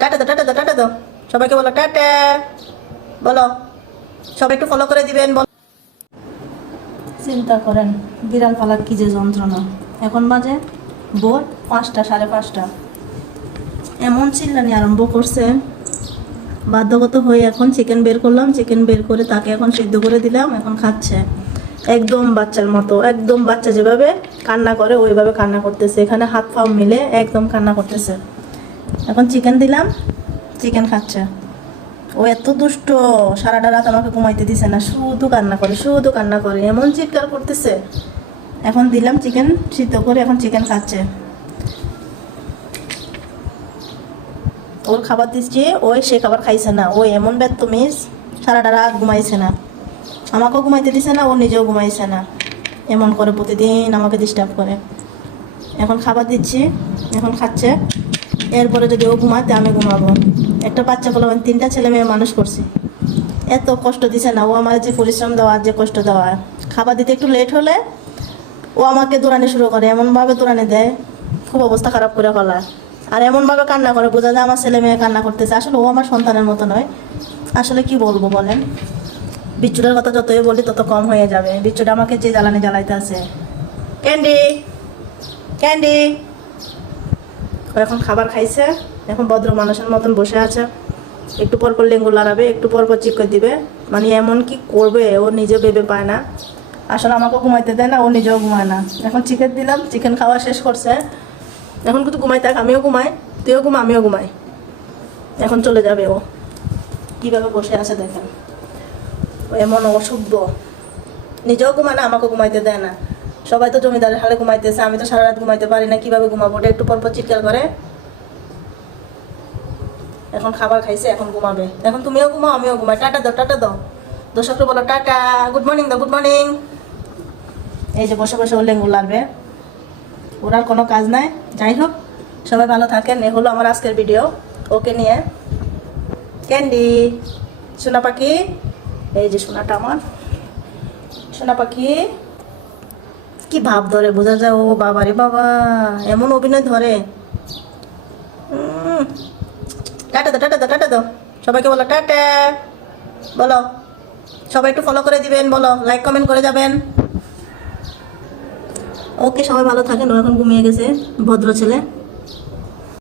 Tata দাও tata দাও tata দাও। সবাইকে বলো টাটা। বলো, সবাই একটু ফলো করে দিবেন, বলো। চিন্তা করেন, বিড়াল পালার কি যে যন্ত্রণা। এখন বাজে ভোর পাঁচটা, সাড়ে পাঁচটা। এমন চিল্লানি আরম্ভ করছে। বাধ্যগত হয়ে এখন চিকেন বের করলাম চিকেন বের করে তাকে এখন সিদ্ধ করে দিলাম, এখন খাচ্ছে। একদম বাচ্চার মতো, একদম বাচ্চা যেভাবে কান্না করে, ওইভাবে কান্না করতেছে। এখানে হাত পা মিলে একদম কান্না করতেছে। এখন চিকেন দিলাম চিকেন খাচ্ছে। ও এত দুষ্ট, সারাটা রাত আমাকে ঘুমাইতে দিছে না, শুধু কান্না করে, শুধু কান্না করে, এমন চিৎকার করতেছে। এখন দিলাম চিকেন সিদ্ধ করে এখন চিকেন খাচ্ছে। ওর খাবার দিচ্ছি ওই সে খাবার খাইছে না, ও এমন ব্যর্থ মিস সারাটা রাত ঘুমাইছে না। আমাকেও ঘুমাইতে দিছে না, ও নিজেও ঘুমাইছে না। এমন করে প্রতিদিন আমাকে ডিস্টার্ব করে। এখন খাবার দিচ্ছি, এখন খাচ্ছে। এরপরে যদি ও ঘুমাতে, আমি ঘুমাবো। একটা বাচ্চা বলে তিনটা ছেলে মেয়ে মানুষ করছি। এত কষ্ট দিছে না, ও আমার যে পরিশ্রম দেওয়া, যে কষ্ট দেওয়া। খাবার দিতে একটু লেট হলে ও আমাকে দৌড়ানি শুরু করে, এমনভাবে দৌড়ানি দেয়। খুব অবস্থা খারাপ করে ফেলা আর এমনভাবে কান্না করে, বোঝা যায় আমার ছেলে মেয়ে কান্না করতেছে। আসলে ও আমার সন্তানের মতো নয়। আসলে কি বলব বলেন? বিচ্ছুটার কথা যতই বলি, তত কম হয়ে যাবে। বিচ্ছুটা আমাকে যে জ্বালানি জ্বালাইতে আছে। ক্যান্ডি! ক্যান্ডি! এখন খাবার খাইছে। এখন ভদ্র মানুষের মতন বসে আছে। একটু পর পর লেঙ্গু লড়াবে, একটু পর পর চিক করে দিবে। মানে এমন কি করবে, ও নিজে ভেবে পায় না। আসলে আমাকে ঘুমাইতে দেয় না, ও নিজেও ঘুমায় না। এখন চিকেন দিলাম, চিকেন খাওয়া শেষ করছে। এখন কিন্তু ঘুমাই থাক, আমিও ঘুমাই, তুইও ঘুমা, আমিও ঘুমাই। এখন চলে যাবে ও। কীভাবে বসে আছে দেখেন। এমন অসভ্য নিজেও ঘুমায় না আমাকে ঘুমাইতে দেয় না। সবাই তো জমিদারের হালে ঘুমাইতেছে, আমি তো সারা রাত ঘুমাইতে পারি না, কীভাবে ঘুমাবো? ওটা একটু পর পর চিৎকার করে। এখন খাবার খাইছে, এখন ঘুমাবে। এখন তুমিও ঘুমাও, আমিও ঘুমাই। টাটা দাও টাটা দাও। দর্শকরা বলো, টাটা গুড মর্নিং দাও গুড মর্নিং এই যে বসে বসে ও লেঙ্গুর লাগবে ওর আর কোনো কাজ নাই। যাই হোক, সবাই ভালো থাকেন। এ হলো আমার আজকের ভিডিও ওকে নিয়ে। ক্যান্ডি, সোনা পাখি। এই যে সোনাটা আমার। সোনা পাখি। কি ভাব ধরে? বোঝা যায়, ও বাবা রে বাবা, এমন অভিনয় ধরে? টাটা দাও টাটা দাও টাটা দাও। সবাইকে বলো, টাটা। বলো, সবাই একটু ফলো করে দিবেন, বলো লাইক কমেন্ট করে যাবেন। ওকে, সবাই ভালো থাকেন, ও এখন ঘুমিয়ে গেছে, ভদ্র ছেলে।